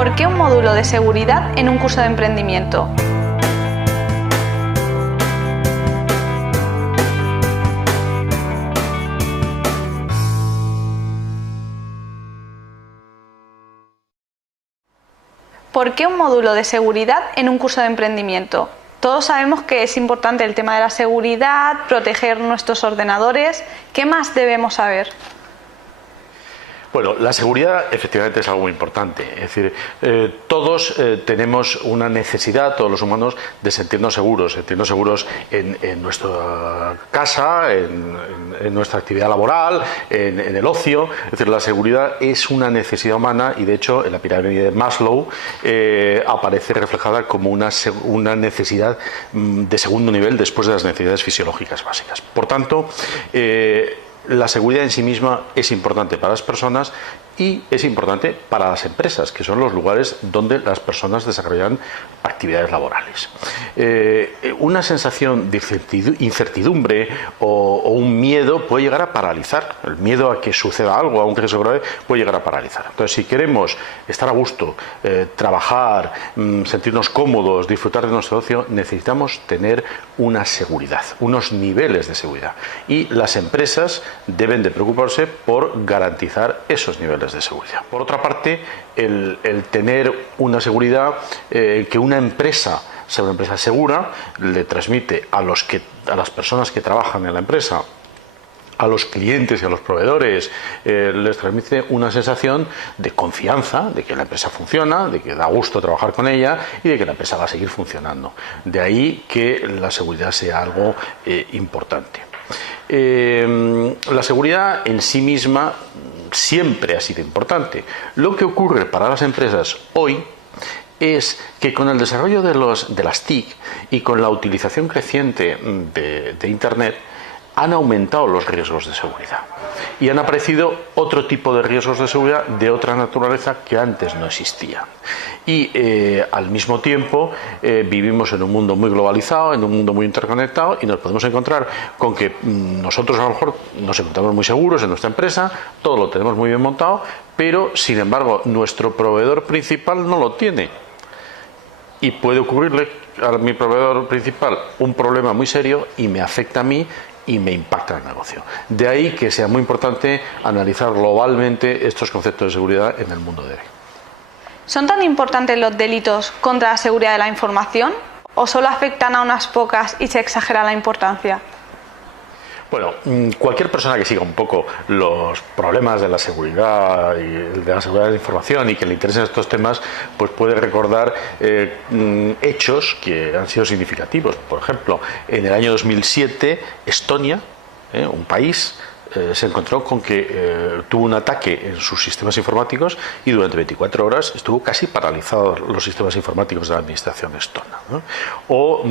¿Por qué un módulo de seguridad en un curso de emprendimiento? ¿Por qué un módulo de seguridad en un curso de emprendimiento? Todos sabemos que es importante el tema de la seguridad, proteger nuestros ordenadores. ¿Qué más debemos saber? Bueno, la seguridad efectivamente es algo muy importante. Es decir, todos tenemos una necesidad, todos los humanos, de sentirnos seguros en nuestra casa, en nuestra actividad laboral, en el ocio. Es decir, la seguridad es una necesidad humana y, de hecho, en la pirámide de Maslow aparece reflejada como una necesidad de segundo nivel después de las necesidades fisiológicas básicas. Por tanto, la seguridad en sí misma es importante para las personas y es importante para las empresas, que son los lugares donde las personas desarrollan actividades laborales. Una sensación de incertidumbre o un miedo puede llegar a paralizar. El miedo a que suceda algo, a un riesgo grave, puede llegar a paralizar. Entonces, si queremos estar a gusto, trabajar, sentirnos cómodos, disfrutar de nuestro ocio, necesitamos tener una seguridad, unos niveles de seguridad. Y las empresas deben de preocuparse por garantizar esos niveles de seguridad. Por otra parte, el tener una seguridad, que una empresa sea una empresa segura, le transmite a las personas que trabajan en la empresa, a los clientes y a los proveedores, les transmite una sensación de confianza, de que la empresa funciona, de que da gusto trabajar con ella y de que la empresa va a seguir funcionando. De ahí que la seguridad sea algo importante. La seguridad en sí misma siempre ha sido importante. Lo que ocurre para las empresas hoy es que con el desarrollo de las TIC y con la utilización creciente de Internet han aumentado los riesgos de seguridad y han aparecido otro tipo de riesgos de seguridad de otra naturaleza que antes no existían. Y al mismo tiempo vivimos en un mundo muy globalizado, en un mundo muy interconectado, y nos podemos encontrar con que nosotros a lo mejor nos encontramos muy seguros en nuestra empresa, todo lo tenemos muy bien montado, pero sin embargo nuestro proveedor principal no lo tiene. Y puede ocurrirle a mi proveedor principal un problema muy serio y me afecta a mí y me impacta el negocio. De ahí que sea muy importante analizar globalmente estos conceptos de seguridad en el mundo de hoy. ¿Son tan importantes los delitos contra la seguridad de la información o solo afectan a unas pocas y se exagera la importancia? Bueno, cualquier persona que siga un poco los problemas de la seguridad y de la seguridad de la información y que le interesen estos temas, pues puede recordar hechos que han sido significativos. Por ejemplo, en el año 2007, Estonia, un país, se encontró con que tuvo un ataque en sus sistemas informáticos y durante 24 horas estuvo casi paralizados los sistemas informáticos de la administración estona, ¿no? O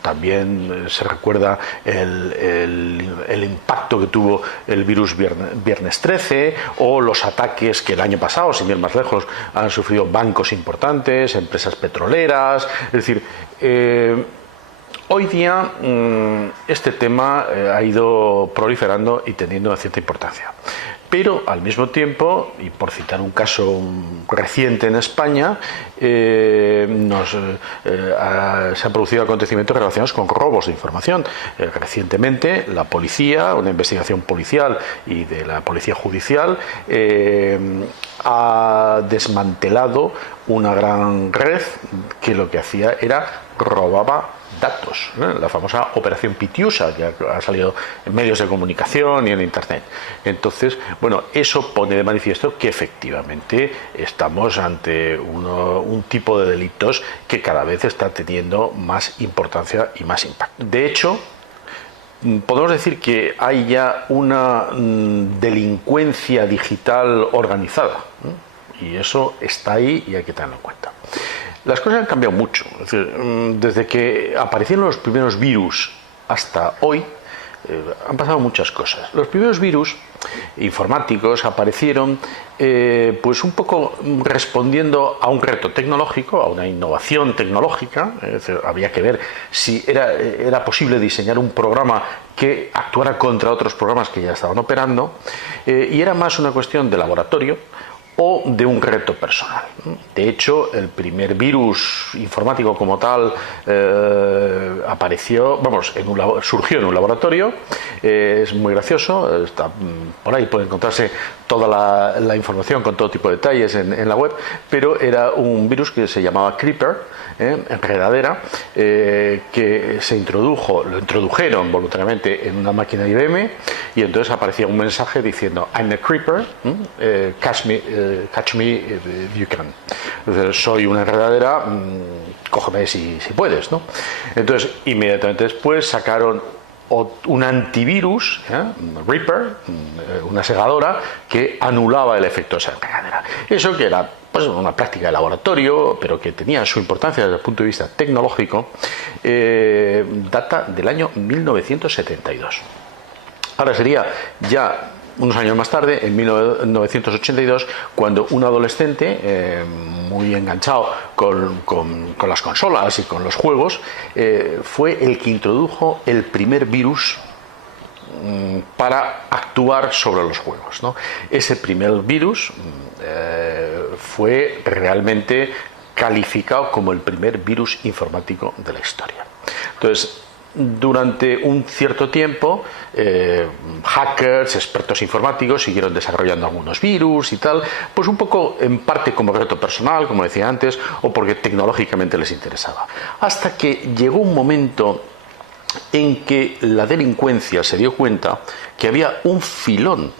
también se recuerda el impacto que tuvo el virus Viernes 13 o los ataques que el año pasado, sin ir más lejos, han sufrido bancos importantes, empresas petroleras. Es decir, hoy día este tema ha ido proliferando y teniendo una cierta importancia. Pero al mismo tiempo, y por citar un caso reciente en España, se han producido acontecimientos relacionados con robos de información. Recientemente la policía, una investigación policial y de la policía judicial, ha desmantelado una gran red que lo que hacía era robaba datos, ¿no? La famosa operación Pitiusa, que ha salido en medios de comunicación y en Internet. Entonces, bueno, eso pone de manifiesto que efectivamente estamos ante un tipo de delitos que cada vez está teniendo más importancia y más impacto. De hecho, podemos decir que hay ya una delincuencia digital organizada, ¿no? Y eso está ahí y hay que tenerlo en cuenta. Las cosas han cambiado mucho. Es decir, desde que aparecieron los primeros virus hasta hoy, han pasado muchas cosas. Los primeros virus informáticos aparecieron pues un poco respondiendo a un reto tecnológico, a una innovación tecnológica. Es decir, había que ver si era posible diseñar un programa que actuara contra otros programas que ya estaban operando, y era más una cuestión de laboratorio o de un reto personal. De hecho, el primer virus informático como tal surgió en un laboratorio. Es muy gracioso, está por ahí, puede encontrarse toda la información con todo tipo de detalles en la web, pero era un virus que se llamaba Creeper, enredadera, que lo introdujeron voluntariamente en una máquina de IBM, y entonces aparecía un mensaje diciendo I'm a creeper, catch me if you can. Entonces, soy una enredadera, cógeme si puedes, ¿no? Entonces, inmediatamente después sacaron un antivirus, Reaper, una segadora, que anulaba el efecto de esa enredadera. Eso, que era pues una práctica de laboratorio, pero que tenía su importancia desde el punto de vista tecnológico, data del año 1972. Ahora sería ya unos años más tarde, en 1982, cuando un adolescente muy enganchado con las consolas y con los juegos, fue el que introdujo el primer virus para actuar sobre los juegos, ¿no? Ese primer virus fue realmente calificado como el primer virus informático de la historia. Entonces, durante un cierto tiempo, hackers, expertos informáticos siguieron desarrollando algunos virus y tal, pues un poco en parte como reto personal, como decía antes, o porque tecnológicamente les interesaba. Hasta que llegó un momento en que la delincuencia se dio cuenta que había un filón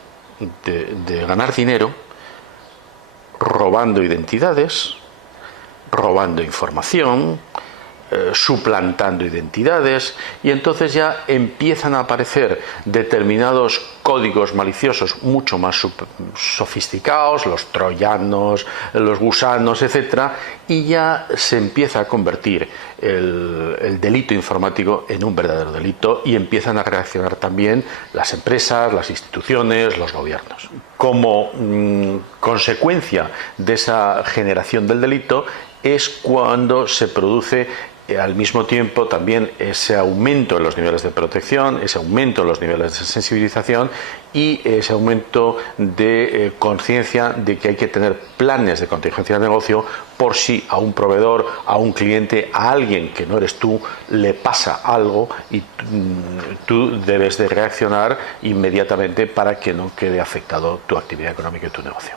de ganar dinero robando identidades, robando información, suplantando identidades, y entonces ya empiezan a aparecer determinados códigos maliciosos mucho más sofisticados, los troyanos, los gusanos, etcétera, y ya se empieza a convertir el delito informático en un verdadero delito, y empiezan a reaccionar también las empresas, las instituciones, los gobiernos. Como consecuencia de esa generación del delito es cuando se produce al mismo tiempo también ese aumento en los niveles de protección, ese aumento en los niveles de sensibilización y ese aumento de conciencia de que hay que tener planes de contingencia de negocio por si a un proveedor, a un cliente, a alguien que no eres tú, le pasa algo, y tú debes de reaccionar inmediatamente para que no quede afectado tu actividad económica y tu negocio.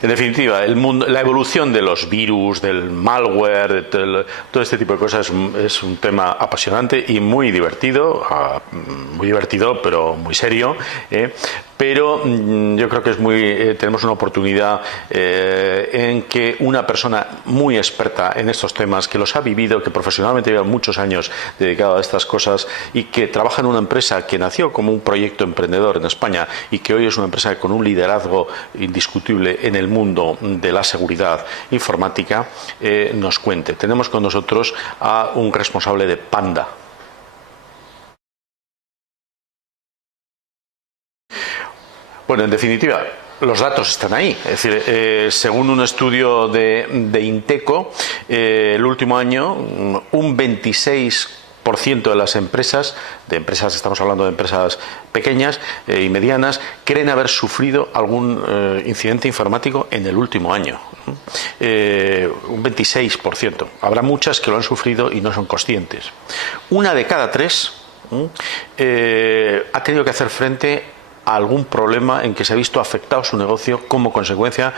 En definitiva, la evolución de los virus, del malware, todo este tipo de cosas es un tema apasionante y muy divertido, pero muy serio, pero yo creo que tenemos una oportunidad en que una persona muy experta en estos temas, que los ha vivido, que profesionalmente lleva muchos años dedicado a estas cosas y que trabaja en una empresa que nació como un proyecto emprendedor en España y que hoy es una empresa con un liderazgo indiscutible en el mundo de la seguridad informática, nos cuente. Tenemos con nosotros a un responsable de Panda. Bueno, en definitiva, los datos están ahí. Es decir, según un estudio de Inteco, el último año, un 26% de las empresas, estamos hablando de empresas pequeñas y medianas, creen haber sufrido algún incidente informático en el último año. Un 26%. Habrá muchas que lo han sufrido y no son conscientes. Una de cada tres ha tenido que hacer frente a algún problema en que se ha visto afectado su negocio como consecuencia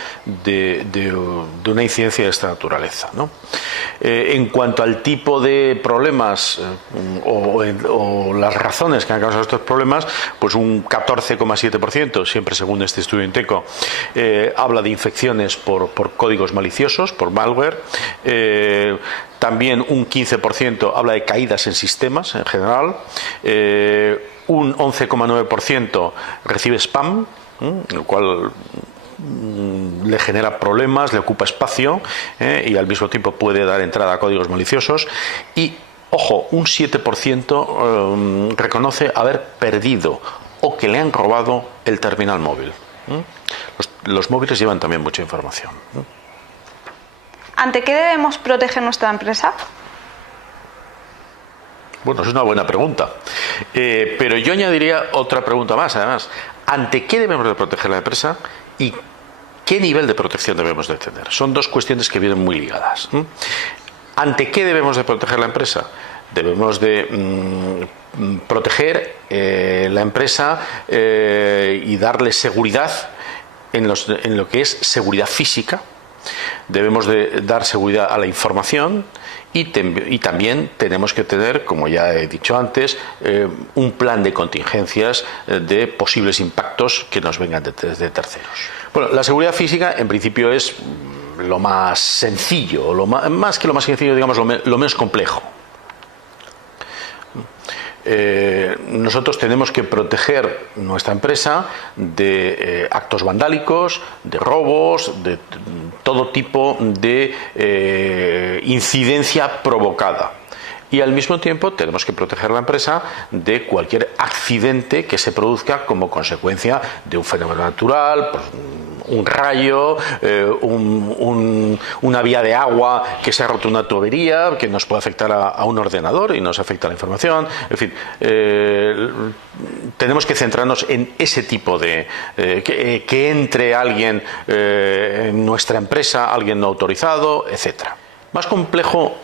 de una incidencia de esta naturaleza, ¿no? En cuanto al tipo de problemas o las razones que han causado estos problemas, pues un 14,7%, siempre según este estudio Inteco, habla de infecciones por códigos maliciosos, por malware. También un 15% habla de caídas en sistemas en general. Un 11,9% recibe spam, lo cual le genera problemas, le ocupa espacio y al mismo tiempo puede dar entrada a códigos maliciosos. Y, ojo, un 7% reconoce haber perdido o que le han robado el terminal móvil. Los móviles llevan también mucha información. ¿Ante qué debemos proteger nuestra empresa? Bueno, es una buena pregunta. Pero yo añadiría otra pregunta más, además. ¿Ante qué debemos de proteger la empresa y qué nivel de protección debemos de tener? Son dos cuestiones que vienen muy ligadas. ¿Ante qué debemos de proteger la empresa? Debemos de proteger la empresa y darle seguridad en lo que es seguridad física. Debemos de dar seguridad a la información y también tenemos que tener, como ya he dicho antes, un plan de contingencias de posibles impactos que nos vengan desde terceros. Bueno, la seguridad física en principio es lo más sencillo, más que lo más sencillo, digamos, lo menos complejo. Nosotros tenemos que proteger nuestra empresa de actos vandálicos, de robos, de todo tipo de incidencia provocada. Y al mismo tiempo tenemos que proteger la empresa de cualquier accidente que se produzca como consecuencia de un fenómeno natural, pues, un rayo, una vía de agua que se ha roto una tubería, que nos puede afectar a un ordenador y nos afecta a la información. En fin, tenemos que centrarnos en ese tipo de... que entre alguien en nuestra empresa, alguien no autorizado, etcétera. Más complejo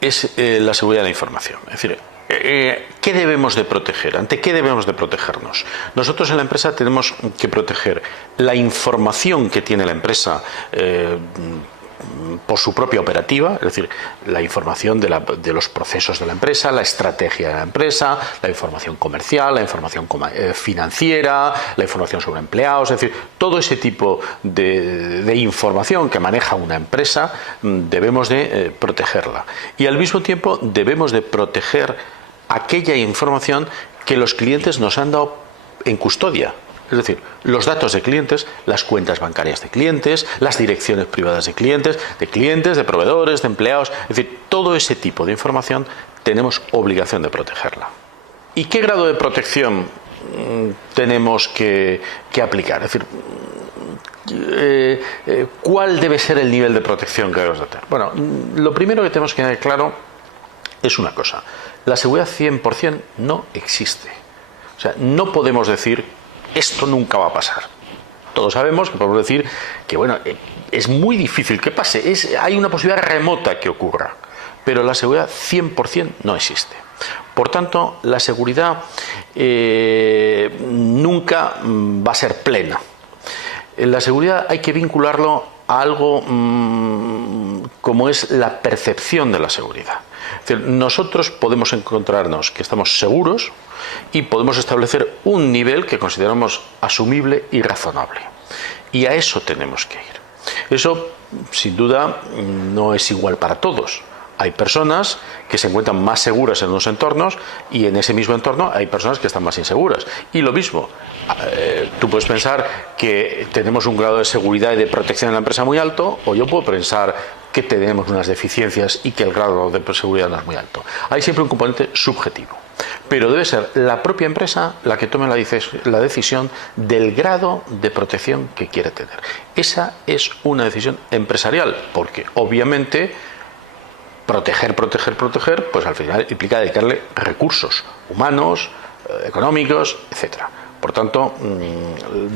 es la seguridad de la información. Es decir, ¿qué debemos de proteger? ¿Ante qué debemos de protegernos? Nosotros en la empresa tenemos que proteger la información que tiene la empresa por su propia operativa, es decir, la información de los procesos de la empresa, la estrategia de la empresa, la información comercial, la información financiera, la información sobre empleados, es decir, todo ese tipo de información que maneja una empresa debemos de protegerla. Y al mismo tiempo debemos de proteger aquella información que los clientes nos han dado en custodia. Es decir, los datos de clientes, las cuentas bancarias de clientes, las direcciones privadas de clientes, de proveedores, de empleados. Es decir, todo ese tipo de información tenemos obligación de protegerla. ¿Y qué grado de protección tenemos que aplicar? Es decir, ¿cuál debe ser el nivel de protección que debemos de tener? Bueno, lo primero que tenemos que tener claro es una cosa. La seguridad 100% no existe. O sea, no podemos decir esto nunca va a pasar. Todos sabemos que podemos decir que bueno, es muy difícil que pase, hay una posibilidad remota que ocurra, pero la seguridad 100% no existe. Por tanto, la seguridad nunca va a ser plena. La seguridad hay que vincularlo a algo como es la percepción de la seguridad. Es decir, nosotros podemos encontrarnos que estamos seguros y podemos establecer un nivel que consideramos asumible y razonable. Y a eso tenemos que ir. Eso, sin duda, no es igual para todos. Hay personas que se encuentran más seguras en unos entornos y en ese mismo entorno hay personas que están más inseguras. Y lo mismo, tú puedes pensar que tenemos un grado de seguridad y de protección en la empresa muy alto, o yo puedo pensar que tenemos unas deficiencias y que el grado de seguridad no es muy alto. Hay siempre un componente subjetivo. Pero debe ser la propia empresa la que tome la decisión del grado de protección que quiere tener. Esa es una decisión empresarial, porque obviamente proteger, pues al final implica dedicarle recursos humanos, económicos, etcétera. Por tanto,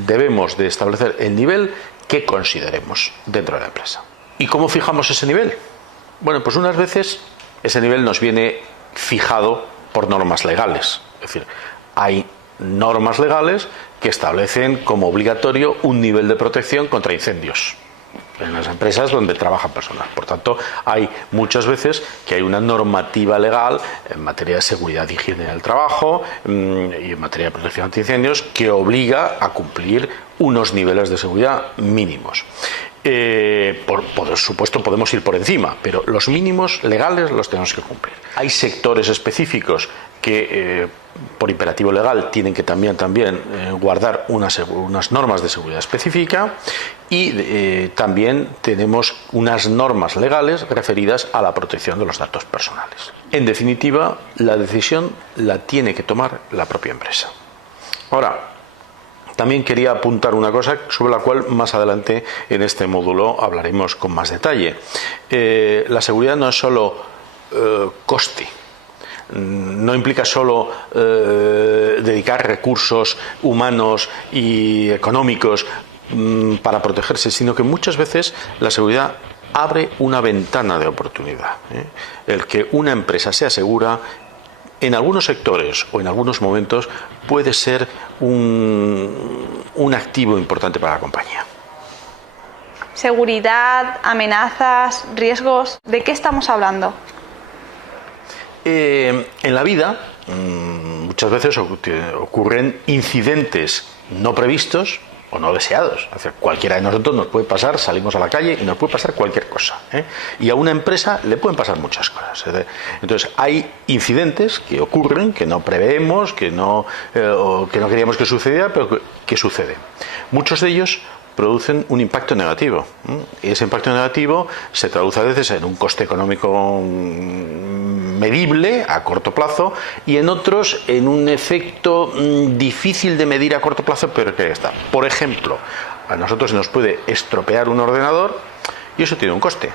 debemos de establecer el nivel que consideremos dentro de la empresa. ¿Y cómo fijamos ese nivel? Bueno, pues unas veces ese nivel nos viene fijado por normas legales. Es decir, hay normas legales que establecen como obligatorio un nivel de protección contra incendios en las empresas donde trabajan personas. Por tanto, hay muchas veces que hay una normativa legal en materia de seguridad y higiene del trabajo y en materia de protección ante incendios que obliga a cumplir unos niveles de seguridad mínimos. Por supuesto podemos ir por encima, pero los mínimos legales los tenemos que cumplir. Hay sectores específicos que por imperativo legal tienen que también guardar unas normas de seguridad específica y también tenemos unas normas legales referidas a la protección de los datos personales. En definitiva, la decisión la tiene que tomar la propia empresa. Ahora, también quería apuntar una cosa sobre la cual más adelante en este módulo hablaremos con más detalle. La seguridad no es solo coste. no implica solo dedicar recursos humanos y económicos para protegerse, sino que muchas veces la seguridad abre una ventana de oportunidad. El que una empresa sea segura en algunos sectores o en algunos momentos puede ser un activo importante para la compañía. Seguridad, amenazas, riesgos, ¿de qué estamos hablando? En la vida muchas veces ocurren incidentes no previstos o no deseados. Es decir, cualquiera de nosotros nos puede pasar, salimos a la calle y nos puede pasar cualquier cosa, y a una empresa le pueden pasar muchas cosas. Entonces hay incidentes que ocurren, que no preveemos, que no queríamos que sucediera, pero que suceden. Muchos de ellos producen un impacto negativo, y ese impacto negativo se traduce a veces en un coste económico medible a corto plazo y en otros en un efecto difícil de medir a corto plazo, pero que está. Por ejemplo, a nosotros se nos puede estropear un ordenador y eso tiene un coste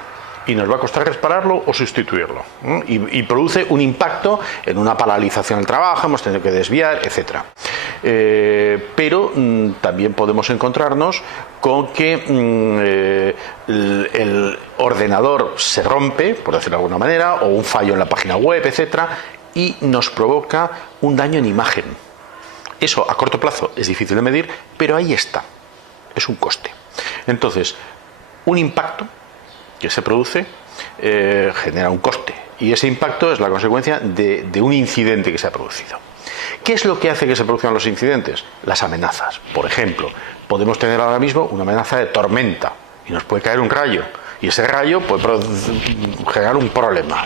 y nos va a costar repararlo o sustituirlo, y produce un impacto en una paralización del trabajo, hemos tenido que desviar, etcétera. Pero también podemos encontrarnos con que el ordenador se rompe, por decirlo de alguna manera, o un fallo en la página web, etcétera, y nos provoca un daño en imagen. Eso a corto plazo es difícil de medir, pero ahí está, es un coste. Entonces, un impacto que se produce genera un coste, y ese impacto es la consecuencia de un incidente que se ha producido. ¿Qué es lo que hace que se produzcan los incidentes? Las amenazas. Por ejemplo, podemos tener ahora mismo una amenaza de tormenta y nos puede caer un rayo, y ese rayo puede generar un problema,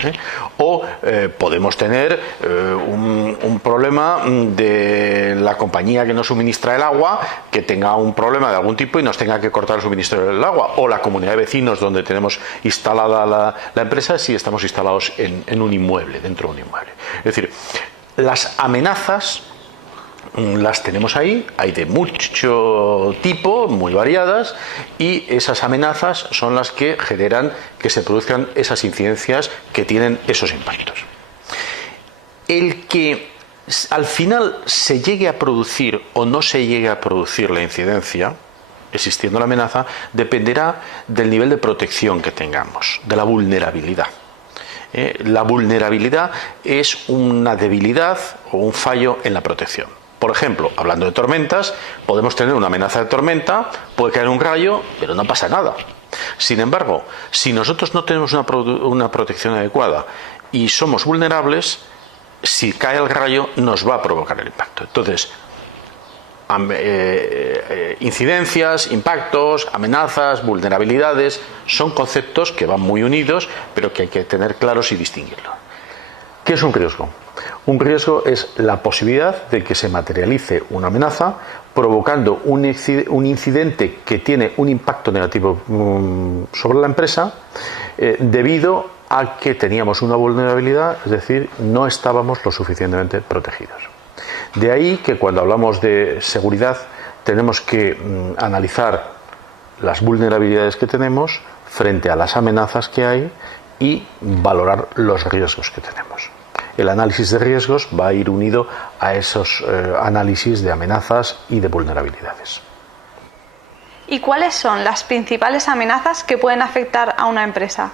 o podemos tener un problema de la compañía que nos suministra el agua, que tenga un problema de algún tipo y nos tenga que cortar el suministro del agua, o la comunidad de vecinos donde tenemos instalada la empresa, si estamos instalados en un inmueble, dentro de un inmueble. Es decir, las amenazas las tenemos ahí, hay de mucho tipo, muy variadas, y esas amenazas son las que generan que se produzcan esas incidencias que tienen esos impactos. El que al final se llegue a producir o no se llegue a producir la incidencia, existiendo la amenaza, dependerá del nivel de protección que tengamos, de la vulnerabilidad. La vulnerabilidad es una debilidad o un fallo en la protección. Por ejemplo, hablando de tormentas, podemos tener una amenaza de tormenta, puede caer un rayo, pero no pasa nada. Sin embargo, si nosotros no tenemos una protección adecuada y somos vulnerables, si cae el rayo nos va a provocar el impacto. Entonces, incidencias, impactos, amenazas, vulnerabilidades, son conceptos que van muy unidos, pero que hay que tener claros y distinguirlos. ¿Qué es un riesgo? Un riesgo es la posibilidad de que se materialice una amenaza provocando un incidente que tiene un impacto negativo sobre la empresa debido a que teníamos una vulnerabilidad, es decir, no estábamos lo suficientemente protegidos. De ahí que cuando hablamos de seguridad tenemos que analizar las vulnerabilidades que tenemos frente a las amenazas que hay y valorar los riesgos que tenemos. El análisis de riesgos va a ir unido a esos análisis de amenazas y de vulnerabilidades. ¿Y cuáles son las principales amenazas que pueden afectar a una empresa?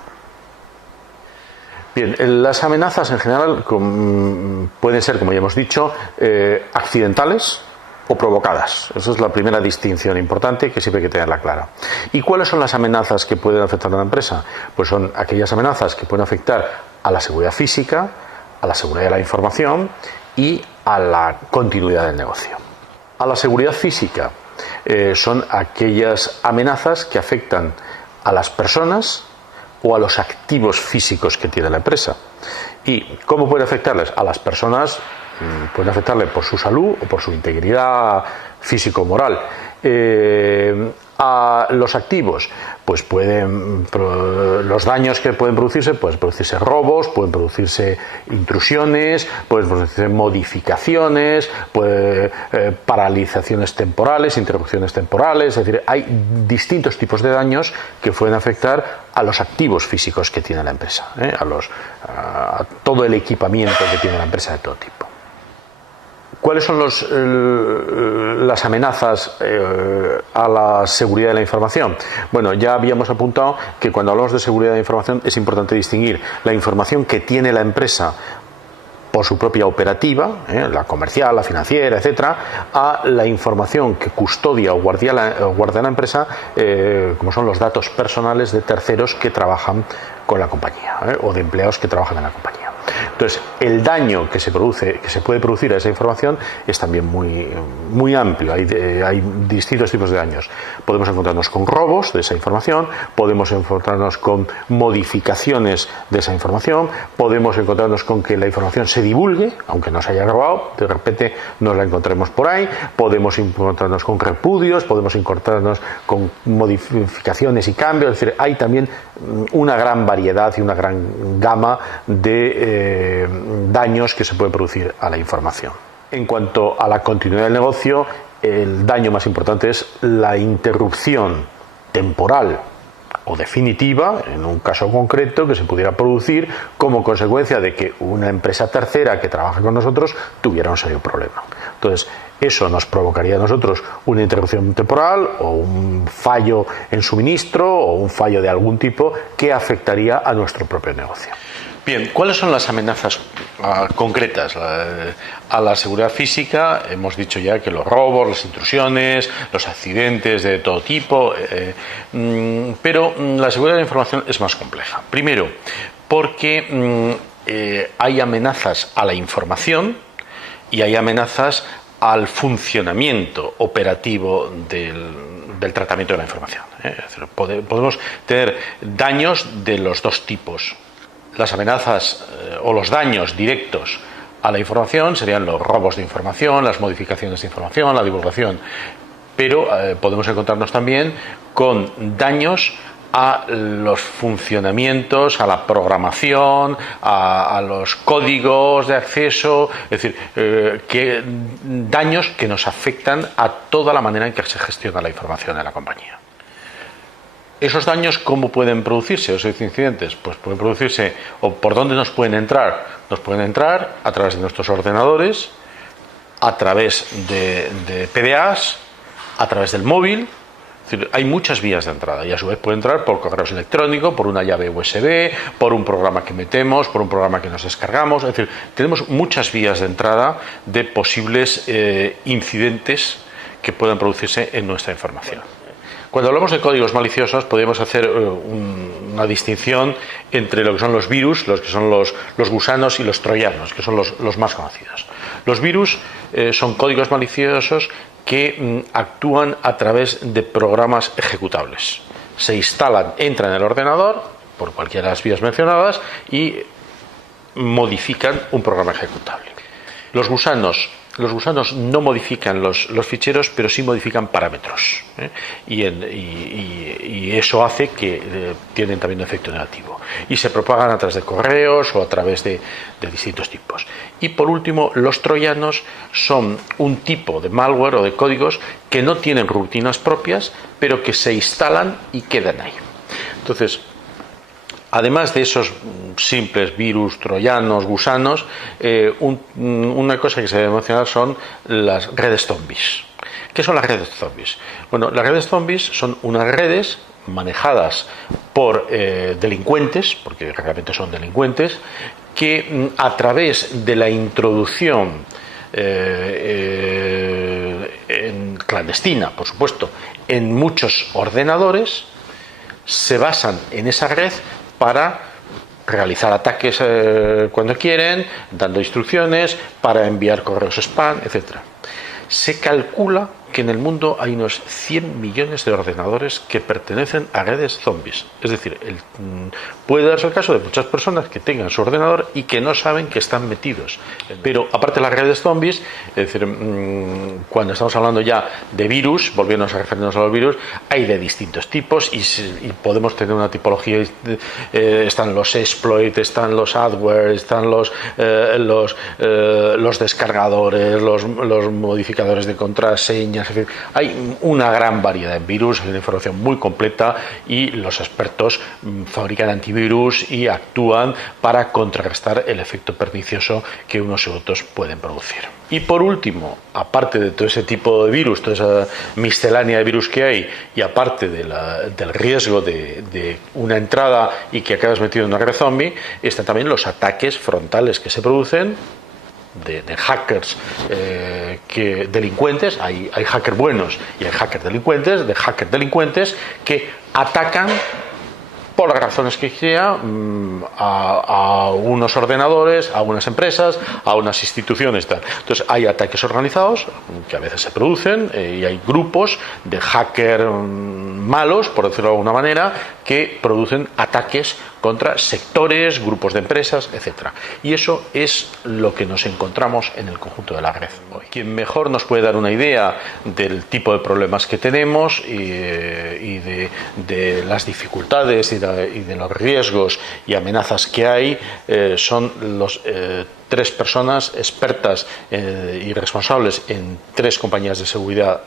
Bien, las amenazas en general pueden ser, como ya hemos dicho, accidentales o provocadas. Esa es la primera distinción importante que siempre hay que tenerla clara. ¿Y cuáles son las amenazas que pueden afectar a una empresa? Pues son aquellas amenazas que pueden afectar a la seguridad física, a la seguridad de la información y a la continuidad del negocio. A la seguridad física son aquellas amenazas que afectan a las personas o a los activos físicos que tiene la empresa. ¿Y cómo puede afectarles? A las personas pueden afectarle por su salud o por su integridad físico-moral. A los activos, pues los daños que pueden producirse robos, pueden producirse intrusiones, pueden producirse modificaciones, paralizaciones temporales, interrupciones temporales, es decir, hay distintos tipos de daños que pueden afectar a los activos físicos que tiene la empresa, a todo el equipamiento que tiene la empresa de todo tipo. ¿Cuáles son las amenazas a la seguridad de la información? Bueno, ya habíamos apuntado que cuando hablamos de seguridad de la información es importante distinguir la información que tiene la empresa por su propia operativa, la comercial, la financiera, etcétera, a la información que custodia o guarda la empresa, como son los datos personales de terceros que trabajan con la compañía, o de empleados que trabajan en la compañía. Entonces, el daño que se puede producir a esa información es también muy amplio. Hay distintos tipos de daños. Podemos encontrarnos con robos de esa información, podemos encontrarnos con modificaciones de esa información, podemos encontrarnos con que la información se divulgue, aunque no se haya robado, de repente nos la encontremos por ahí, podemos encontrarnos con repudios, podemos encontrarnos con modificaciones y cambios, es decir, hay también una gran variedad y una gran gama de daños que se pueden producir a la información. En cuanto a la continuidad del negocio, el daño más importante es la interrupción temporal o definitiva, en un caso concreto, que se pudiera producir como consecuencia de que una empresa tercera que trabaja con nosotros tuviera un serio problema. Entonces, eso nos provocaría a nosotros una interrupción temporal o un fallo en suministro o un fallo de algún tipo que afectaría a nuestro propio negocio. Bien, ¿cuáles son las amenazas concretas a la seguridad física? Hemos dicho ya que los robos, las intrusiones, los accidentes de todo tipo, pero la seguridad de la información es más compleja. Primero, porque hay amenazas a la información y hay amenazas al funcionamiento operativo del tratamiento de la información. Es decir, podemos tener daños de los dos tipos. Las amenazas o los daños directos a la información serían los robos de información, las modificaciones de información, la divulgación, pero podemos encontrarnos también con daños a los funcionamientos, a la programación, a los códigos de acceso, es decir, daños que nos afectan a toda la manera en que se gestiona la información en la compañía. ¿Esos daños cómo pueden producirse, esos incidentes? Pues pueden producirse, o ¿por dónde nos pueden entrar? Nos pueden entrar a través de nuestros ordenadores, a través de PDAs, a través del móvil. Es decir, hay muchas vías de entrada y a su vez puede entrar por correos electrónicos, por una llave USB, por un programa que metemos, por un programa que nos descargamos. Es decir, tenemos muchas vías de entrada de posibles incidentes que puedan producirse en nuestra información. Cuando hablamos de códigos maliciosos podemos hacer una distinción entre lo que son los virus, los que son los gusanos y los troyanos, que son los más conocidos. Los virus son códigos maliciosos que actúan a través de programas ejecutables. Se instalan, entran en el ordenador, por cualquiera de las vías mencionadas, y modifican un programa ejecutable. Los gusanos no modifican los ficheros, pero sí modifican parámetros, y eso hace que tienen también un efecto negativo y se propagan a través de correos o a través de distintos tipos. Y por último, los troyanos son un tipo de malware o de códigos que no tienen rutinas propias, pero que se instalan y quedan ahí. Entonces, además de esos simples virus, troyanos, gusanos, una cosa que se debe mencionar son las redes zombies. ¿Qué son las redes zombies? Bueno, las redes zombies son unas redes manejadas por delincuentes, porque realmente son delincuentes, que a través de la introducción clandestina, por supuesto, en muchos ordenadores, se basan en esa red para realizar ataques cuando quieren, dando instrucciones, para enviar correos spam, etc. Se calcula que que en el mundo hay unos 100 millones de ordenadores que pertenecen a redes zombies. Es decir, puede darse el caso de muchas personas que tengan su ordenador y que no saben que están metidos. Pero aparte de las redes zombies, es decir, cuando estamos hablando ya de virus, volviéndonos a referirnos a los virus, hay de distintos tipos y podemos tener una tipología. Están los exploits, están los adware, están los descargadores, los modificadores de contraseñas. Es decir, hay una gran variedad de virus, hay una información muy completa y los expertos fabrican antivirus y actúan para contrarrestar el efecto pernicioso que unos y otros pueden producir. Y por último, aparte de todo ese tipo de virus, toda esa miscelánea de virus que hay, y aparte del riesgo de una entrada y que acabas metido en una red zombie, están también los ataques frontales que se producen de hackers delincuentes. Hay hackers buenos y hay hackers delincuentes que atacan por las razones que sea a unos ordenadores, a unas empresas, a unas instituciones, tal. Entonces hay ataques organizados que a veces se producen y hay grupos de hackers malos, por decirlo de alguna manera, que producen ataques contra sectores, grupos de empresas, etcétera. Y eso es lo que nos encontramos en el conjunto de la red hoy. Quien mejor nos puede dar una idea del tipo de problemas que tenemos y de las dificultades y de los riesgos y amenazas que hay son los tres personas expertas y responsables en tres compañías de seguridad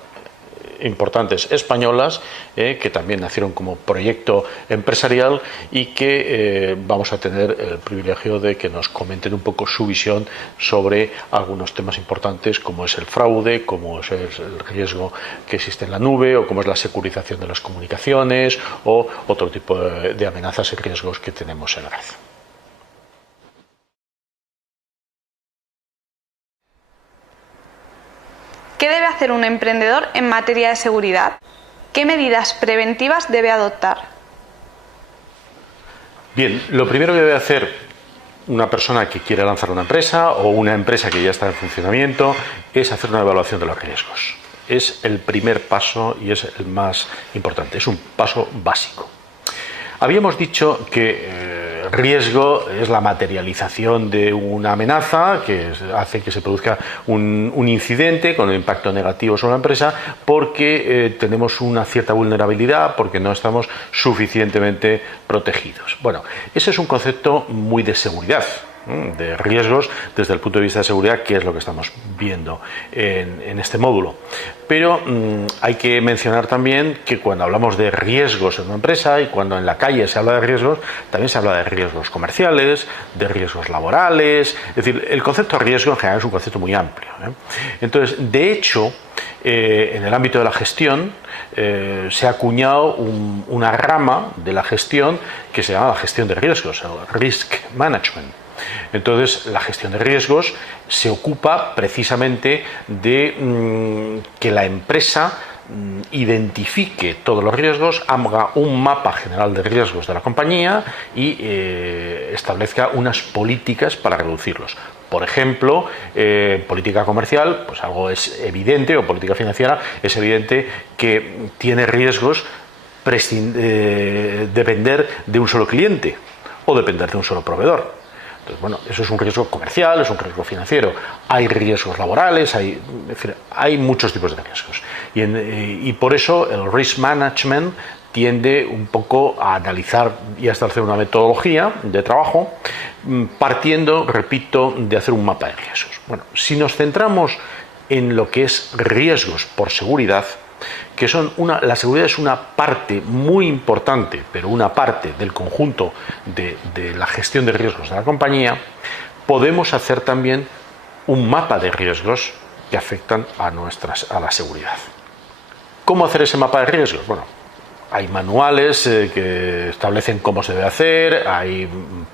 importantes españolas que también nacieron como proyecto empresarial y que vamos a tener el privilegio de que nos comenten un poco su visión sobre algunos temas importantes como es el fraude, como es el riesgo que existe en la nube o como es la securización de las comunicaciones o otro tipo de amenazas y riesgos que tenemos en la red. ¿Qué debe hacer un emprendedor en materia de seguridad? ¿Qué medidas preventivas debe adoptar? Bien, lo primero que debe hacer una persona que quiere lanzar una empresa o una empresa que ya está en funcionamiento es hacer una evaluación de los riesgos. Es el primer paso y es el más importante, es un paso básico. Habíamos dicho que riesgo es la materialización de una amenaza que hace que se produzca un incidente con un impacto negativo sobre la empresa porque tenemos una cierta vulnerabilidad, porque no estamos suficientemente protegidos. Bueno, ese es un concepto muy de seguridad, de riesgos desde el punto de vista de seguridad, que es lo que estamos viendo en este módulo. Pero hay que mencionar también que cuando hablamos de riesgos en una empresa y cuando en la calle se habla de riesgos, también se habla de riesgos comerciales, de riesgos laborales. Es decir, el concepto de riesgo en general es un concepto muy amplio. Entonces, de hecho, en el ámbito de la gestión se ha acuñado una rama de la gestión que se llama la gestión de riesgos, el risk management. Entonces, la gestión de riesgos se ocupa precisamente de que la empresa identifique todos los riesgos, haga un mapa general de riesgos de la compañía y establezca unas políticas para reducirlos. Por ejemplo, política comercial, pues algo es evidente, o política financiera, es evidente que tiene riesgos depender de un solo cliente o depender de un solo proveedor. Entonces, bueno, eso es un riesgo comercial, es un riesgo financiero. Hay riesgos laborales, hay muchos tipos de riesgos. Y por eso el risk management tiende un poco a analizar y a establecer una metodología de trabajo partiendo, repito, de hacer un mapa de riesgos. Bueno, si nos centramos en lo que es riesgos por seguridad, que la seguridad es una parte muy importante, pero una parte del conjunto de la gestión de riesgos de la compañía, podemos hacer también un mapa de riesgos que afectan a la seguridad. ¿Cómo hacer ese mapa de riesgos? Bueno, hay manuales que establecen cómo se debe hacer, hay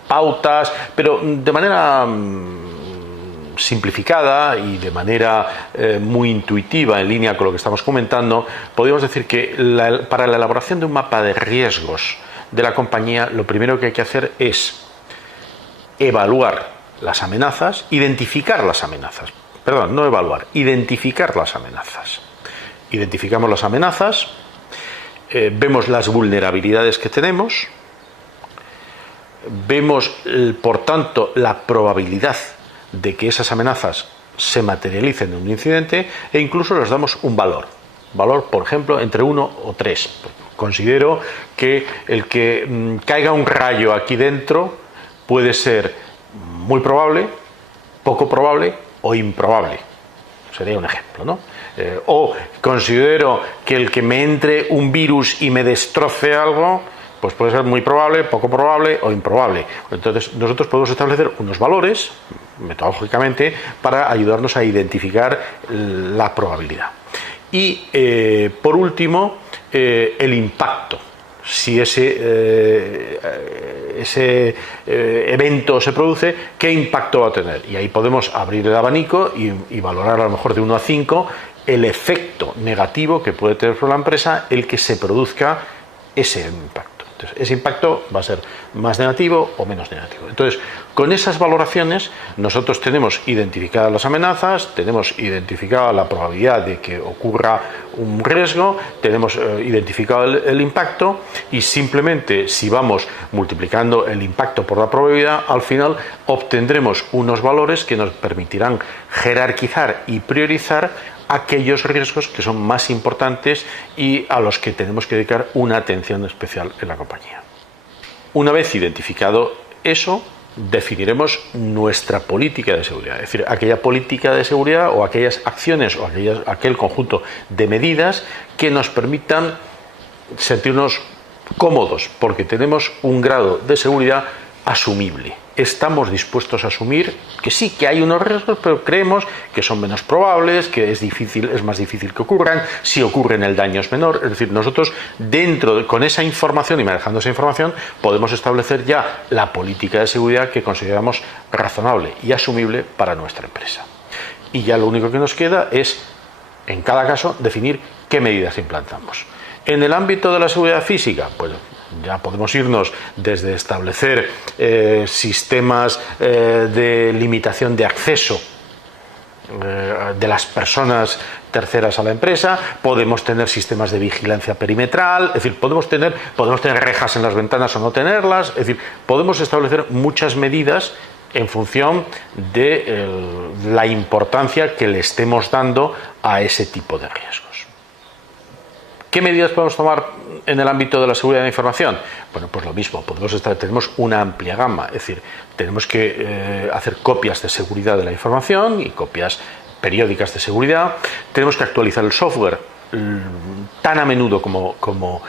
pautas, pero de manera simplificada y de manera muy intuitiva, en línea con lo que estamos comentando, podríamos decir que para la elaboración de un mapa de riesgos de la compañía, lo primero que hay que hacer es evaluar las amenazas, identificar las amenazas. Perdón, no evaluar, identificar las amenazas. identificamos las amenazas, vemos las vulnerabilidades que tenemos, vemos, por tanto, la probabilidad de que esas amenazas se materialicen en un incidente e incluso les damos un valor. Valor, por ejemplo, entre 1 o 3. Considero que el que caiga un rayo aquí dentro puede ser muy probable, poco probable o improbable. Sería un ejemplo, ¿no? O considero que el que me entre un virus y me destroce algo, pues puede ser muy probable, poco probable o improbable. Entonces nosotros podemos establecer unos valores, metodológicamente, para ayudarnos a identificar la probabilidad. Y por último, el impacto. Si ese evento se produce, ¿qué impacto va a tener? Y ahí podemos abrir el abanico y valorar a lo mejor de 1 a 5 el efecto negativo que puede tener sobre la empresa el que se produzca ese impacto. Entonces, ese impacto va a ser más negativo o menos negativo. Entonces, con esas valoraciones, nosotros tenemos identificadas las amenazas, tenemos identificada la probabilidad de que ocurra un riesgo, tenemos identificado el impacto, y simplemente si vamos multiplicando el impacto por la probabilidad, al final obtendremos unos valores que nos permitirán jerarquizar y priorizar aquellos riesgos que son más importantes y a los que tenemos que dedicar una atención especial en la compañía. Una vez identificado eso, definiremos nuestra política de seguridad, es decir, aquella política de seguridad o aquellas acciones o aquel conjunto de medidas que nos permitan sentirnos cómodos porque tenemos un grado de seguridad asumible. Estamos dispuestos a asumir que sí, que hay unos riesgos, pero creemos que son menos probables, que es más difícil que ocurran, si ocurren el daño es menor. Es decir, nosotros con esa información y manejando esa información podemos establecer ya la política de seguridad que consideramos razonable y asumible para nuestra empresa. Y ya lo único que nos queda es, en cada caso, definir qué medidas implantamos. En el ámbito de la seguridad física, pues ya podemos irnos desde establecer sistemas de limitación de acceso de las personas terceras a la empresa, podemos tener sistemas de vigilancia perimetral, es decir, podemos tener rejas en las ventanas o no tenerlas, es decir, podemos establecer muchas medidas en función de la importancia que le estemos dando a ese tipo de riesgos. ¿Qué medidas podemos tomar en el ámbito de la seguridad de la información? Bueno, pues lo mismo, tenemos una amplia gama, es decir, tenemos que hacer copias de seguridad de la información y copias periódicas de seguridad, tenemos que actualizar el software tan a menudo como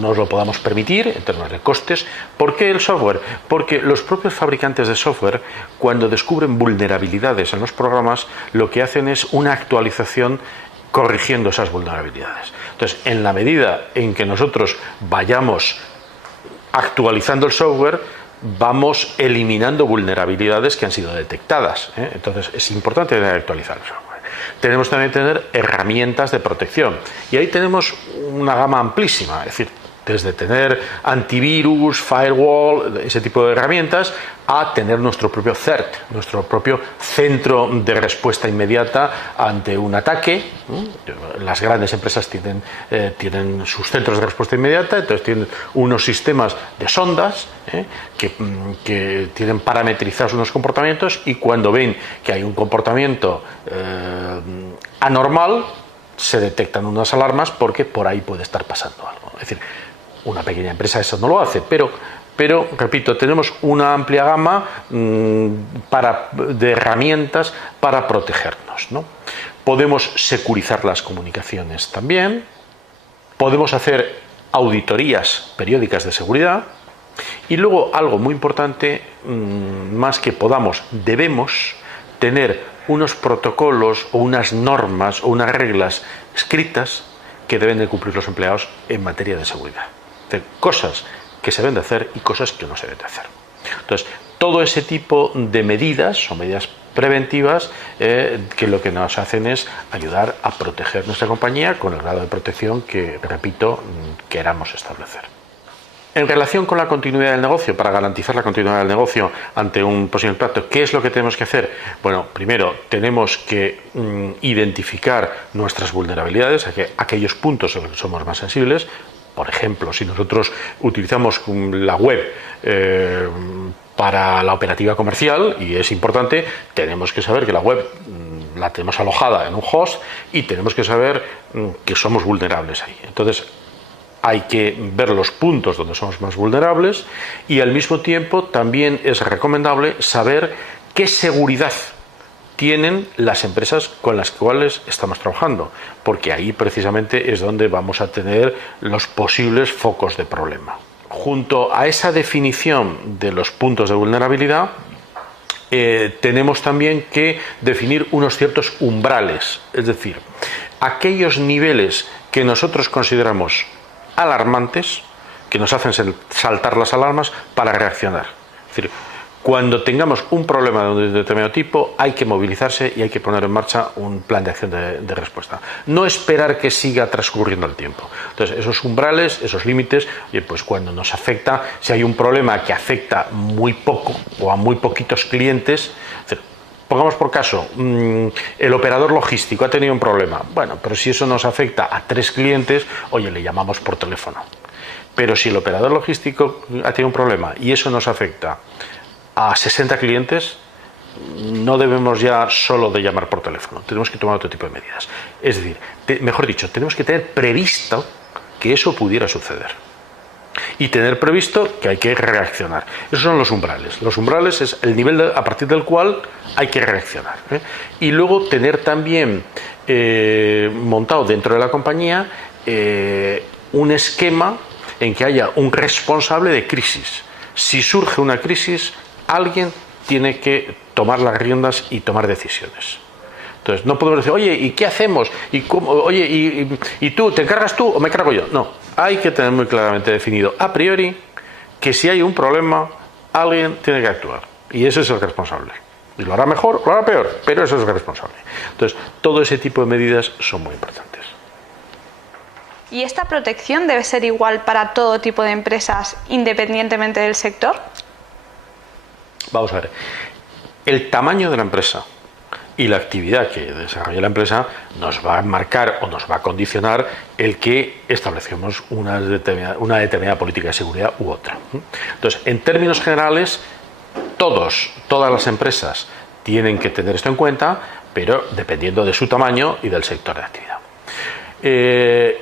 nos lo podamos permitir en términos de costes. ¿Por qué el software? Porque los propios fabricantes de software, cuando descubren vulnerabilidades en los programas, lo que hacen es una actualización corrigiendo esas vulnerabilidades. Entonces, en la medida en que nosotros vayamos actualizando el software, vamos eliminando vulnerabilidades que han sido detectadas, ¿eh? Entonces, es importante actualizar el software. Tenemos también que tener herramientas de protección. Y ahí tenemos una gama amplísima, es decir, desde tener antivirus, firewall, ese tipo de herramientas, a tener nuestro propio CERT, nuestro propio centro de respuesta inmediata ante un ataque. Las grandes empresas tienen sus centros de respuesta inmediata, entonces tienen unos sistemas de sondas que tienen parametrizados unos comportamientos, y cuando ven que hay un comportamiento anormal, se detectan unas alarmas porque por ahí puede estar pasando algo. Es decir, una pequeña empresa eso no lo hace, pero repito, tenemos una amplia gama de herramientas para protegernos, ¿no? Podemos securizar las comunicaciones también, podemos hacer auditorías periódicas de seguridad, y luego algo muy importante, más que debemos tener unos protocolos o unas normas o unas reglas escritas que deben de cumplir los empleados en materia de seguridad. Cosas que se deben de hacer y cosas que no se deben de hacer. Entonces, todo ese tipo de medidas son medidas preventivas que lo que nos hacen es ayudar a proteger nuestra compañía con el grado de protección que, repito, queramos establecer. En relación con la continuidad del negocio, para garantizar la continuidad del negocio ante un posible impacto, ¿qué es lo que tenemos que hacer? Bueno, primero tenemos que identificar nuestras vulnerabilidades, aquellos puntos en los que somos más sensibles. Por ejemplo, si nosotros utilizamos la web para la operativa comercial, y es importante, tenemos que saber que la web la tenemos alojada en un host y tenemos que saber que somos vulnerables ahí. Entonces, hay que ver los puntos donde somos más vulnerables y al mismo tiempo también es recomendable saber qué seguridad tienen las empresas con las cuales estamos trabajando, porque ahí precisamente es donde vamos a tener los posibles focos de problema. Junto a esa definición de los puntos de vulnerabilidad, tenemos también que definir unos ciertos umbrales, es decir, aquellos niveles que nosotros consideramos alarmantes, que nos hacen saltar las alarmas para reaccionar. Es decir, cuando tengamos un problema de un determinado tipo, hay que movilizarse y hay que poner en marcha un plan de acción de respuesta. No esperar que siga transcurriendo el tiempo. Entonces, esos umbrales, esos límites, pues cuando nos afecta, si hay un problema que afecta muy poco o a muy poquitos clientes, pongamos por caso, el operador logístico ha tenido un problema. Bueno, pero si eso nos afecta a 3 clientes, oye, le llamamos por teléfono. Pero si el operador logístico ha tenido un problema y eso nos afecta a 60 clientes, no debemos ya solo de llamar por teléfono, tenemos que tomar otro tipo de medidas. Es decir, mejor dicho, tenemos que tener previsto que eso pudiera suceder y tener previsto que hay que reaccionar. Esos son los umbrales. Los umbrales es el nivel a partir del cual hay que reaccionar. Y luego tener también montado dentro de la compañía un esquema en que haya un responsable de crisis. Si surge una crisis, alguien tiene que tomar las riendas y tomar decisiones. Entonces, no podemos decir, oye, ¿y qué hacemos? ¿Y cómo? Oye, ¿y tú? ¿Te encargas tú o me encargo yo? No, hay que tener muy claramente definido a priori que si hay un problema, alguien tiene que actuar. Y ese es el responsable. Y lo hará mejor, lo hará peor, pero ese es el responsable. Entonces, todo ese tipo de medidas son muy importantes. ¿Y esta protección debe ser igual para todo tipo de empresas, independientemente del sector? Vamos a ver. El tamaño de la empresa y la actividad que desarrolla la empresa nos va a marcar o nos va a condicionar el que establecemos una determinada política de seguridad u otra. Entonces, en términos generales, todas las empresas tienen que tener esto en cuenta, pero dependiendo de su tamaño y del sector de actividad.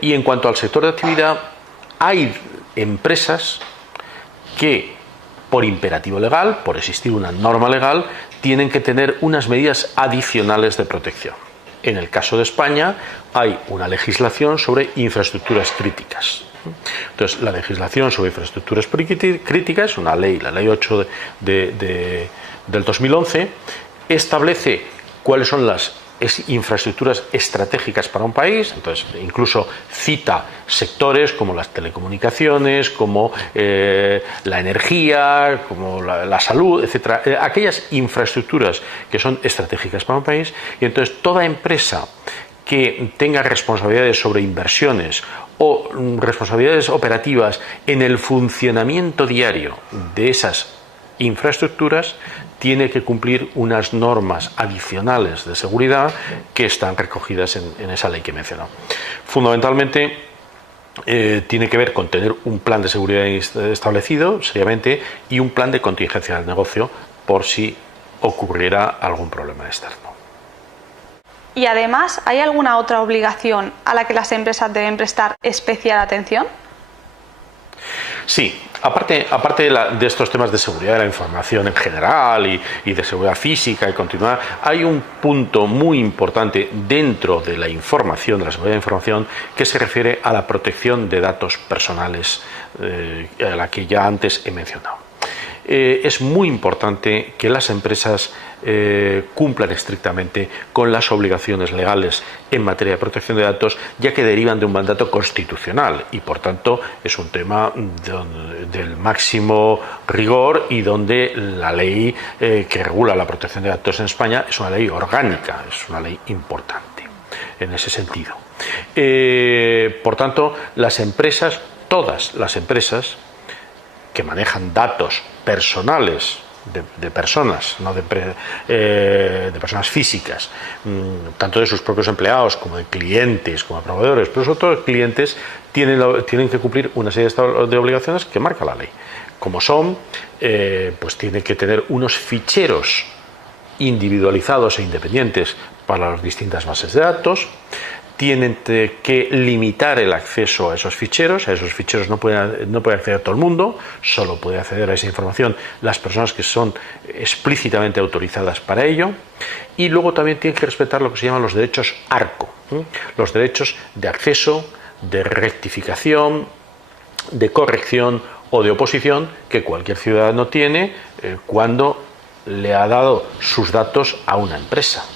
Y en cuanto al sector de actividad, hay empresas que, por imperativo legal, por existir una norma legal, tienen que tener unas medidas adicionales de protección. En el caso de España hay una legislación sobre infraestructuras críticas. Entonces, la legislación sobre infraestructuras críticas, una ley, la ley 8 del 2011, establece cuáles son las infraestructuras estratégicas para un país. Entonces, incluso cita sectores como las telecomunicaciones, como la energía, como la salud, etcétera, aquellas infraestructuras que son estratégicas para un país. Y entonces toda empresa que tenga responsabilidades sobre inversiones o responsabilidades operativas en el funcionamiento diario de esas infraestructuras tiene que cumplir unas normas adicionales de seguridad que están recogidas en esa ley que he mencionado. Fundamentalmente tiene que ver con tener un plan de seguridad establecido seriamente y un plan de contingencia del negocio por si ocurriera algún problema externo. Y además, ¿hay alguna otra obligación a la que las empresas deben prestar especial atención? Sí, aparte de estos temas de seguridad de la información en general y de seguridad física y continuada, hay un punto muy importante dentro de la información, de la seguridad de la información, que se refiere a la protección de datos personales, a la que ya antes he mencionado. Es muy importante que las empresas cumplan estrictamente con las obligaciones legales en materia de protección de datos, ya que derivan de un mandato constitucional y por tanto es un tema del máximo rigor y donde la ley que regula la protección de datos en España es una ley orgánica, es una ley importante en ese sentido. Por tanto, las empresas, todas las empresas, que manejan datos personales de personas, no de personas físicas, tanto de sus propios empleados como de clientes, como de proveedores, pero sobre todo los clientes tienen que cumplir una serie de obligaciones que marca la ley, como son, pues tiene que tener unos ficheros individualizados e independientes para las distintas bases de datos, tienen que limitar el acceso a esos ficheros no puede acceder todo el mundo, solo puede acceder a esa información las personas que son explícitamente autorizadas para ello, y luego también tienen que respetar lo que se llaman los derechos ARCO, los derechos de acceso, de rectificación, de corrección o de oposición que cualquier ciudadano tiene cuando le ha dado sus datos a una empresa.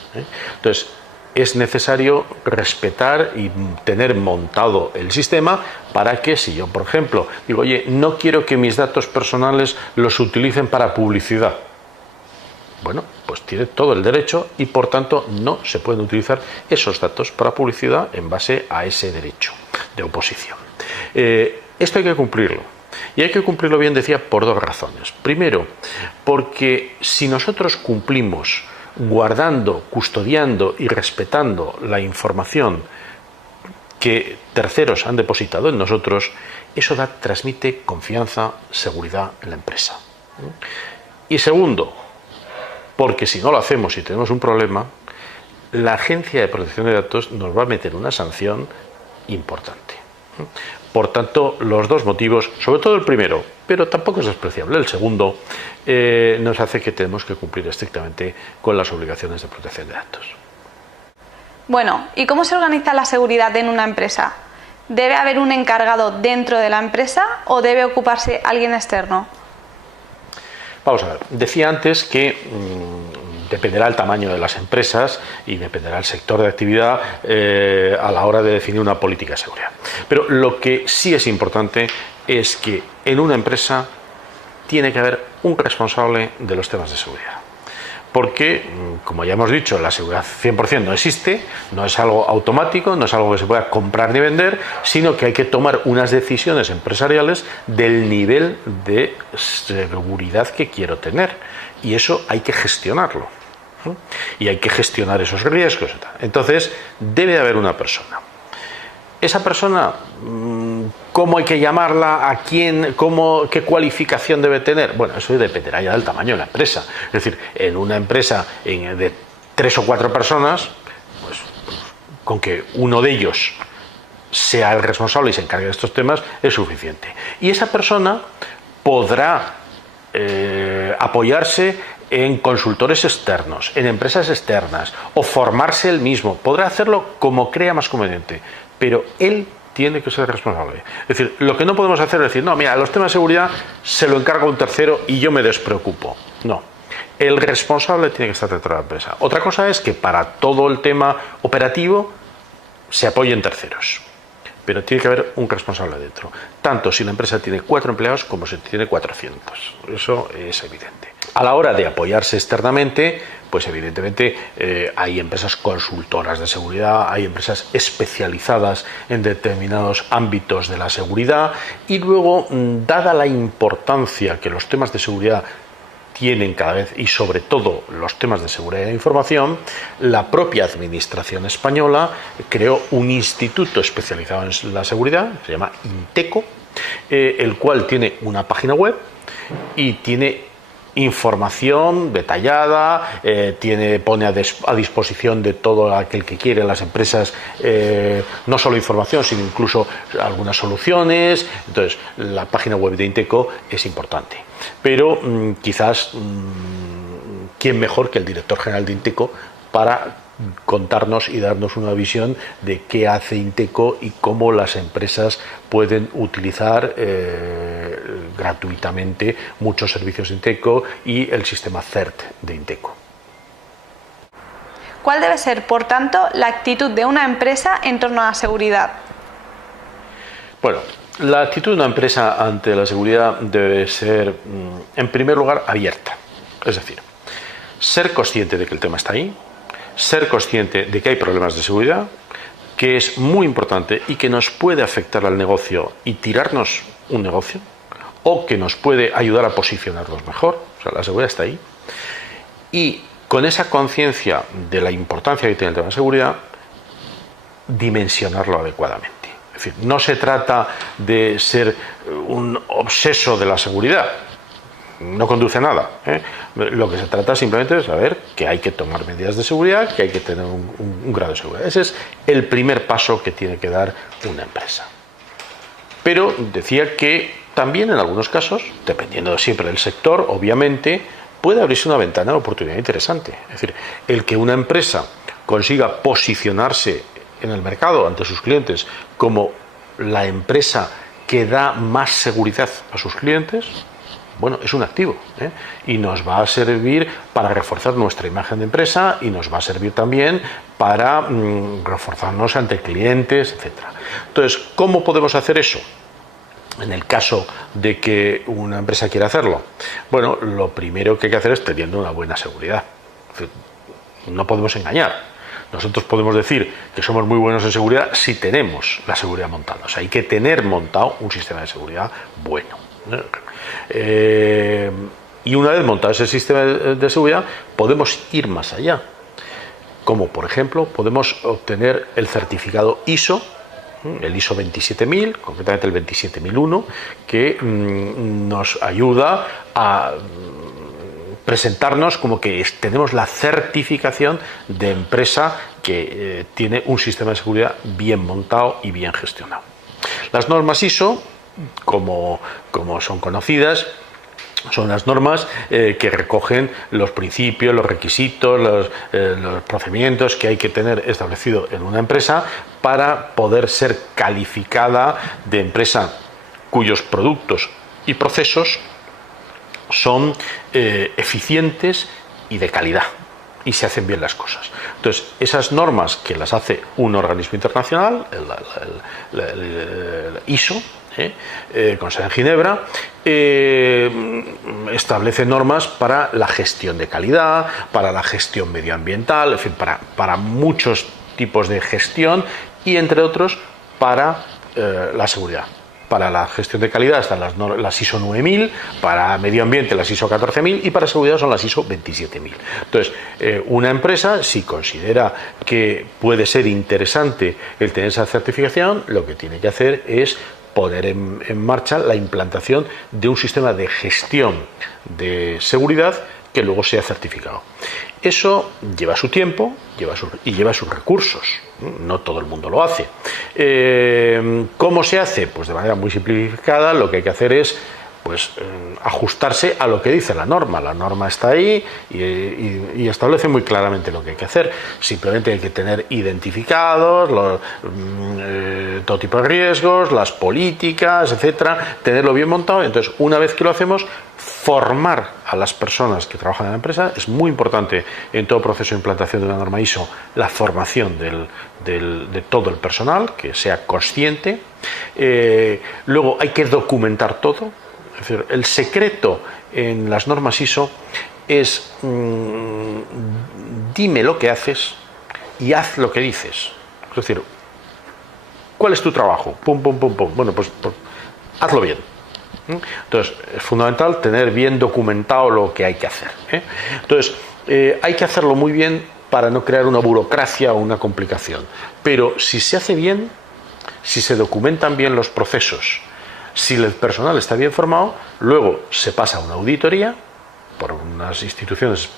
Entonces, es necesario respetar y tener montado el sistema para que, si yo, por ejemplo, digo, oye, no quiero que mis datos personales los utilicen para publicidad, bueno, pues tiene todo el derecho y, por tanto, no se pueden utilizar esos datos para publicidad en base a ese derecho de oposición. Esto hay que cumplirlo. Y hay que cumplirlo bien, decía, por dos razones. Primero, porque si nosotros cumplimos guardando, custodiando y respetando la información que terceros han depositado en nosotros, eso transmite confianza, seguridad en la empresa. Y segundo, porque si no lo hacemos y tenemos un problema, la Agencia de Protección de Datos nos va a meter una sanción importante. Por tanto, los dos motivos, sobre todo el primero, pero tampoco es despreciable, el segundo, nos hace que tenemos que cumplir estrictamente con las obligaciones de protección de datos. Bueno, ¿y cómo se organiza la seguridad en una empresa? ¿Debe haber un encargado dentro de la empresa o debe ocuparse alguien externo? Vamos a ver, decía antes que dependerá el tamaño de las empresas y dependerá el sector de actividad a la hora de definir una política de seguridad. Pero lo que sí es importante es que en una empresa tiene que haber un responsable de los temas de seguridad. Porque, como ya hemos dicho, la seguridad 100% no existe, no es algo automático, no es algo que se pueda comprar ni vender, sino que hay que tomar unas decisiones empresariales del nivel de seguridad que quiero tener. Y eso hay que gestionarlo. Y hay que gestionar esos riesgos. Entonces, debe de haber una persona. Esa persona, ¿cómo hay que llamarla? ¿A quién? ¿Qué cualificación debe tener? Bueno, eso dependerá ya del tamaño de la empresa. Es decir, en una empresa de 3 o 4 personas, pues con que uno de ellos sea el responsable y se encargue de estos temas es suficiente. Y esa persona podrá apoyarse en consultores externos, en empresas externas, o formarse él mismo. Podrá hacerlo como crea más conveniente, pero él tiene que ser responsable. Es decir, lo que no podemos hacer es decir, no, mira, los temas de seguridad se lo encarga un tercero y yo me despreocupo. No, el responsable tiene que estar dentro de la empresa. Otra cosa es que para todo el tema operativo se apoyen terceros, pero tiene que haber un responsable dentro, tanto si la empresa tiene 4 empleados como si tiene 400. Eso es evidente. A la hora de apoyarse externamente, pues evidentemente hay empresas consultoras de seguridad, hay empresas especializadas en determinados ámbitos de la seguridad, y luego, dada la importancia que los temas de seguridad tienen cada vez, y sobre todo los temas de seguridad de información, la propia Administración española creó un instituto especializado en la seguridad, se llama Inteco, el cual tiene una página web y tiene información detallada, pone a disposición de todo aquel que quiere, las empresas, no solo información, sino incluso algunas soluciones. Entonces, la página web de Inteco es importante. Pero quizás, ¿quién mejor que el director general de Inteco para contarnos y darnos una visión de qué hace Inteco y cómo las empresas pueden utilizar gratuitamente muchos servicios de Inteco y el sistema CERT de Inteco? ¿Cuál debe ser, por tanto, la actitud de una empresa en torno a la seguridad? Bueno, la actitud de una empresa ante la seguridad debe ser, en primer lugar, abierta. Es decir, ser consciente de que el tema está ahí, ser consciente de que hay problemas de seguridad, que es muy importante y que nos puede afectar al negocio y tirarnos un negocio, o que nos puede ayudar a posicionarnos mejor. O sea, la seguridad está ahí. Y con esa conciencia de la importancia que tiene el tema de seguridad, dimensionarlo adecuadamente. Es decir, no se trata de ser un obseso de la seguridad, no conduce a nada, ¿eh? Lo que se trata simplemente es saber que hay que tomar medidas de seguridad, que hay que tener un grado de seguridad. Ese es el primer paso que tiene que dar una empresa. Pero decía que también en algunos casos, dependiendo siempre del sector, obviamente, puede abrirse una ventana de oportunidad interesante. Es decir, el que una empresa consiga posicionarse en el mercado ante sus clientes como la empresa que da más seguridad a sus clientes, bueno, es un activo, ¿eh? Y nos va a servir para reforzar nuestra imagen de empresa y nos va a servir también para reforzarnos ante clientes, etcétera. Entonces, ¿cómo podemos hacer eso? En el caso de que una empresa quiera hacerlo, bueno, lo primero que hay que hacer es teniendo una buena seguridad. No podemos engañar. Nosotros podemos decir que somos muy buenos en seguridad si tenemos la seguridad montada. O sea, hay que tener montado un sistema de seguridad bueno. Y una vez montado ese sistema de seguridad, podemos ir más allá. Como, por ejemplo, podemos obtener el certificado ISO, el ISO 27000, concretamente el 27001, que nos ayuda a presentarnos como que tenemos la certificación de empresa que tiene un sistema de seguridad bien montado y bien gestionado. Las normas ISO, como son conocidas, son las normas que recogen los principios, los requisitos, los procedimientos que hay que tener establecido en una empresa para poder ser calificada de empresa cuyos productos y procesos son eficientes y de calidad y se hacen bien las cosas. Entonces, esas normas que las hace un organismo internacional, el ISO, con sede en Ginebra, establece normas para la gestión de calidad, para la gestión medioambiental, en fin, para muchos tipos de gestión y, entre otros, para la seguridad. Para la gestión de calidad están las ISO 9000, para medio ambiente las ISO 14000 y para seguridad son las ISO 27000. Entonces, una empresa, si considera que puede ser interesante el tener esa certificación, lo que tiene que hacer es poner en marcha la implantación de un sistema de gestión de seguridad que luego sea certificado. Eso lleva su tiempo y lleva sus recursos. No todo el mundo lo hace. ¿Cómo se hace? Pues de manera muy simplificada. Lo que hay que hacer es ajustarse a lo que dice la norma. La norma está ahí y establece muy claramente lo que hay que hacer. Simplemente hay que tener identificados todo tipo de riesgos, las políticas, etcétera, tenerlo bien montado. Entonces, una vez que lo hacemos, formar a las personas que trabajan en la empresa. Es muy importante en todo proceso de implantación de una norma ISO la formación de todo el personal, que sea consciente. Luego hay que documentar todo. Es decir, el secreto en las normas ISO es dime lo que haces y haz lo que dices. Es decir, ¿cuál es tu trabajo? Pum, pum, pum, pum. Bueno, pues hazlo bien. Entonces, es fundamental tener bien documentado lo que hay que hacer. Entonces, hay que hacerlo muy bien para no crear una burocracia o una complicación. Pero si se hace bien, si se documentan bien los procesos, si el personal está bien formado, luego se pasa a una auditoría por unas instituciones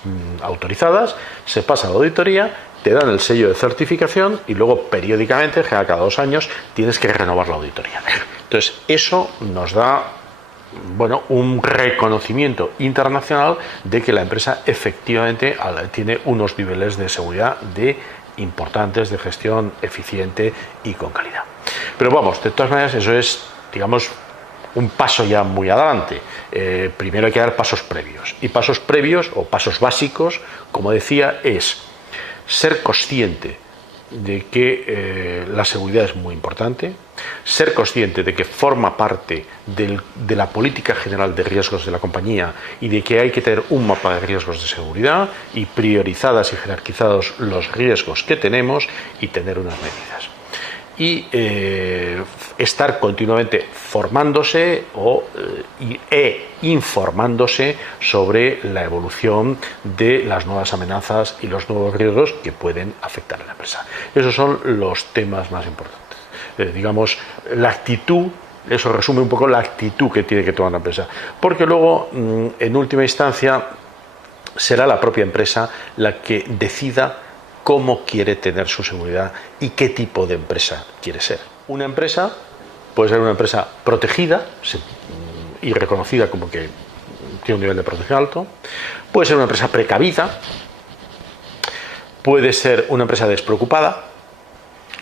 autorizadas, se pasa a la auditoría, te dan el sello de certificación y luego periódicamente, cada 2 años, tienes que renovar la auditoría. Entonces, eso nos da un reconocimiento internacional de que la empresa efectivamente tiene unos niveles de seguridad importantes, de gestión eficiente y con calidad. Pero vamos, de todas maneras, eso es, digamos, un paso ya muy adelante. Primero hay que dar pasos previos. Y pasos previos o pasos básicos, como decía, es ser consciente de que la seguridad es muy importante, ser consciente de que forma parte de la política general de riesgos de la compañía y de que hay que tener un mapa de riesgos de seguridad y priorizadas y jerarquizados los riesgos que tenemos y tener unas medidas. y estar continuamente formándose e informándose sobre la evolución de las nuevas amenazas y los nuevos riesgos que pueden afectar a la empresa. Esos son los temas más importantes. Digamos, la actitud, eso resume un poco la actitud que tiene que tomar la empresa, porque luego, en última instancia, será la propia empresa la que decida cómo quiere tener su seguridad y qué tipo de empresa quiere ser. Una empresa puede ser una empresa protegida y reconocida como que tiene un nivel de protección alto, puede ser una empresa precavida, puede ser una empresa despreocupada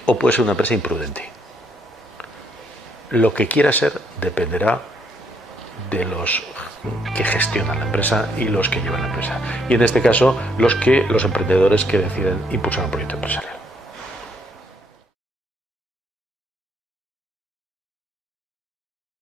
o puede ser una empresa imprudente. Lo que quiera ser dependerá de los que gestionan la empresa y los que llevan la empresa. Y en este caso, los emprendedores que deciden impulsar un proyecto empresarial.